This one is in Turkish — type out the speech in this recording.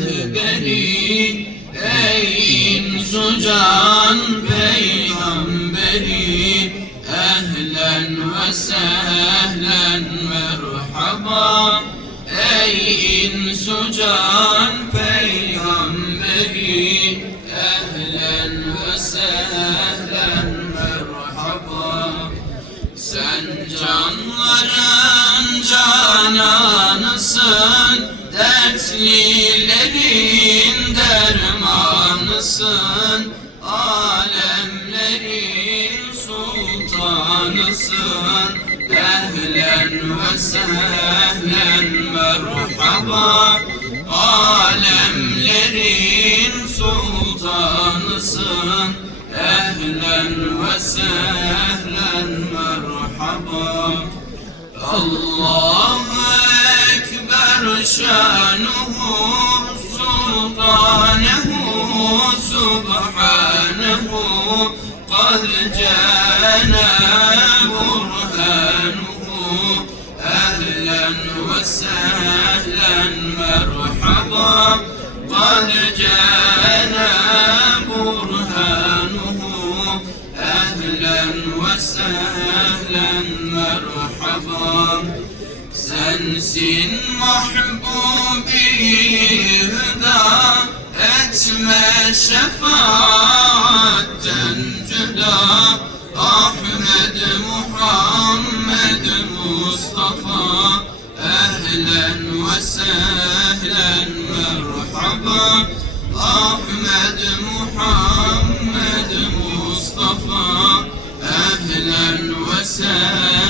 rehberi Ey sucan peygamberi. Ehlen ve sehlen merhaba Ey sucan peygamberi. Ehlen ve sehlen merhaba Sen canların cananısın dertli sultanısın Ehlen ve sehlen merhaba Alemlerin sultanısın Ehlen ve sehlen merhaba Allahu Ekber şanuhu sultanehu subhanehu قد جاءنا وسهلا مرحبا. قد جاءنا برهانه. أهلا وسهلا مرحبا. سنس محبوبي اهدى أتمى شفاعة جدا. أحمد محمد مصطفى. Ehlen ve sehlen merhaba